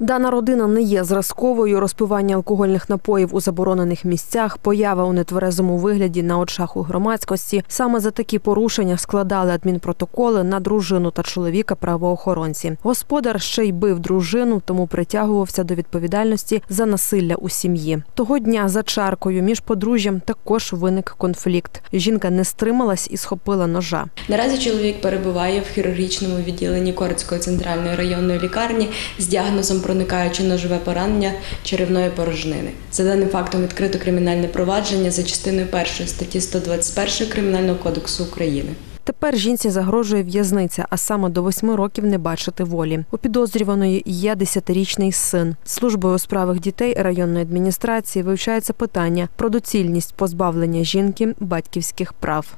Дана родина не є зразковою. Розпивання алкогольних напоїв у заборонених місцях, поява у нетверезому вигляді на очах у громадськості. Саме за такі порушення складали адмінпротоколи на дружину та чоловіка правоохоронці. Господар ще й бив дружину, тому притягувався до відповідальності за насилля у сім'ї. Того дня за чаркою між подружжям також виник конфлікт. Жінка не стрималась і схопила ножа. Наразі чоловік перебуває в хірургічному відділенні Корицької центральної районної лікарні з діагнозом проникаючи ножове поранення черевної порожнини. За даним фактом відкрито кримінальне провадження за частиною першої статті 121 Кримінального кодексу України. Тепер жінці загрожує в'язниця, а саме до восьми років не бачити волі. У підозрюваної є десятирічний син. Службою у справах дітей районної адміністрації вивчається питання про доцільність позбавлення жінки батьківських прав.